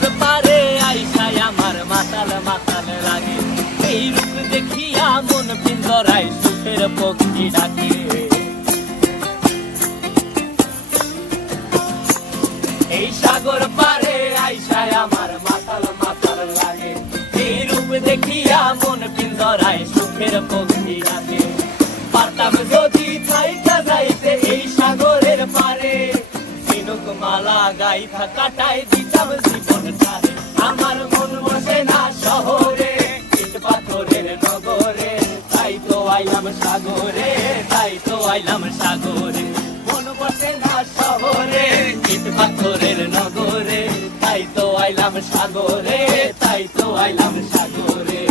সাগর পারে আইসায় আমার মাতাল মাতাল লাগে, এই রূপ দেখিয়া মন পিঞ্জরায় সুখের পক্ষী ডাকে। এই সাগর পারে আইসায় আমার মাতাল মাতাল লাগে, এই রূপ দেখিয়া মন পিঞ্জরায় সুখের পক্ষী ডাকে। পারতাম যদি থাইকা যাইতে এই সাগরের পারে, ঝিনুক মালা গাইথা কাটাই দিতাম জীবনটারে। আমার মন বসে না শহরে, ইট পাথরের নগরে, তাই তো আইলাম সাগরে, তাই তো আইলাম সাগরে। মন বসে না শহরে, ইট পাথরের নগরে, তাই তো আইলাম সাগরে, তাই তো আইলাম সাগরে।